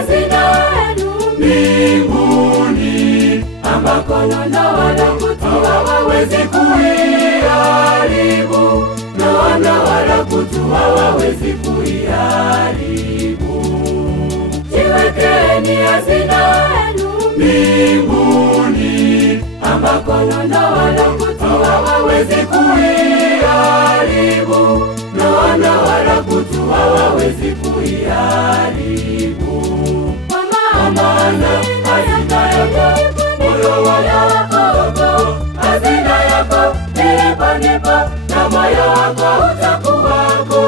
hazina yenu mbinguni, ambako nondo wala kutu hawawezi kuiharibu, nondo wala kutu hawawezi kuiharibu. Jiwekeni hazina yenu mbinguni, ambako nondo wala kutu hawawezi kuiharibu, nondo wala kutu hawawezi kuiharibu. Kwa maana hazina yako moyo wako, hazina yako ndipo na moyo wako utakuwako,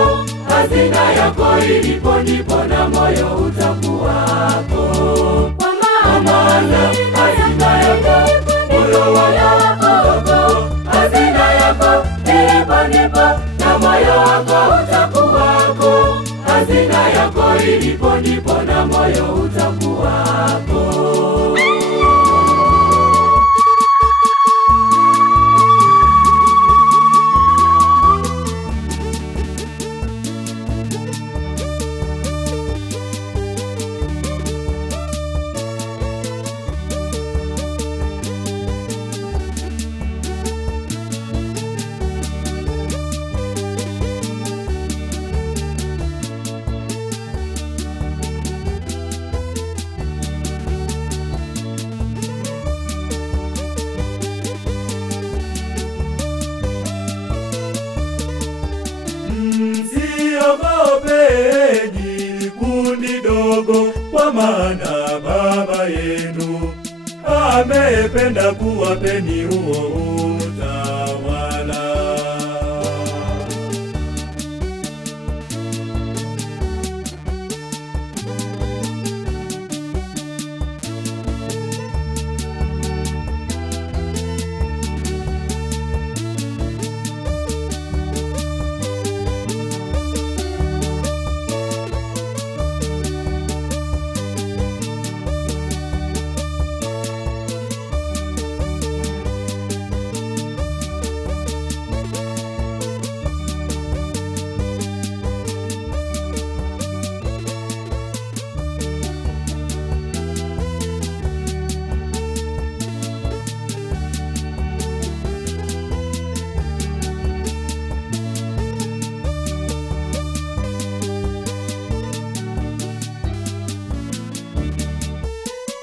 hazina yako ilipo ndipo na moyo utakuwako. Kwa maana hazina yako moyo wako, hazina yako ndipo na moyo wako utakuwako, hazina yako ilipo ndipo na moyo utakuwako. Msiogopeni kundi dogo, kwa maana Baba yenu amependa kuwapeni huo utawala.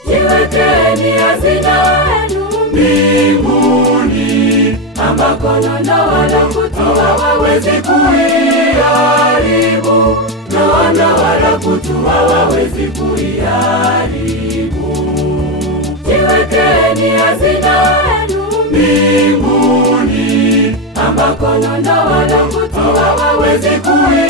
Jiwekeni hazina yenu mbinguni, ambako nondo wala kutu hawawezi kuiharibu, nondo wala kutu hawawezi kuiharibu. Jiwekeni hazina yenu mbinguni, ambako nondo wala kutu hawawezi kuiharibu,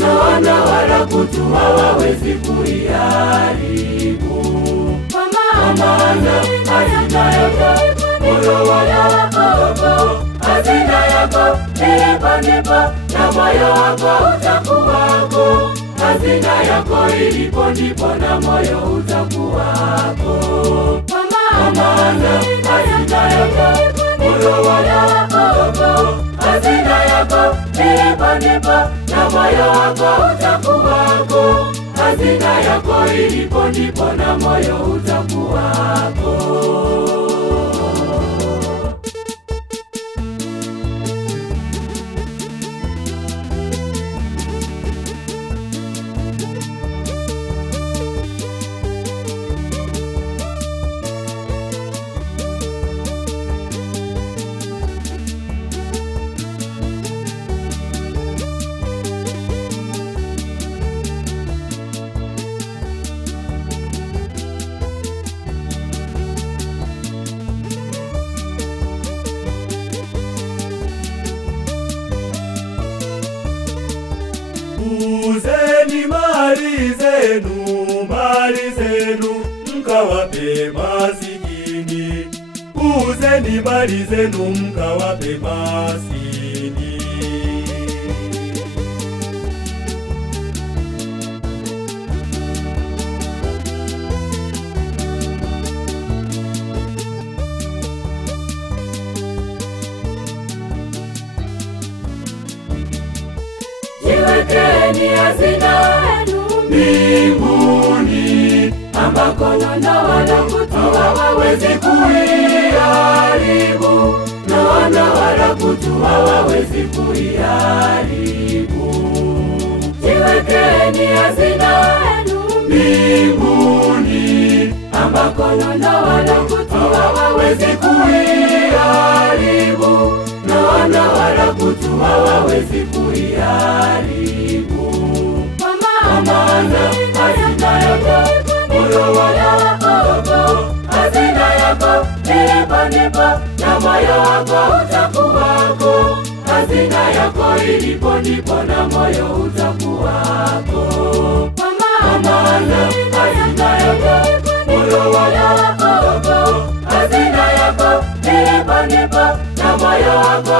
nondo wala kutu hawawezi kuiharibu. Kwa maana hazina yako moyo wako, hazina yako ndipo na moyo wako utakuwako, hazina yako ilipo ndipo na moyo utakuwako. Kwa maana hazina yako moyo wako, hazina yako ndipo na moyo wako utakuwako, hazina yako ilipo ndipo na moyo utakuwako. Uzeni mali zenu mkawape masikini, uzeni mali zenu mkawape masikini. Jiwekeni hazina yenu mbinguni, ambako nondo wala kutu hawawezi kuiharibu, nondo wala kutu hawawezi kuiharibu. Jiwekeni hazina yenu mbinguni, ambako nondo wala kutu hawawezi kuiharibu, nondo wala kutu hawawezi kuiharibu. Kwa maana hazina yako moyo wako, hazina yako ndipo na moyo wako utakuwako. Hazina yako ilipo ndipo na moyo utakuwako. Kwa maana hazina yako moyo wako, hazina yako ndipo na moyo wako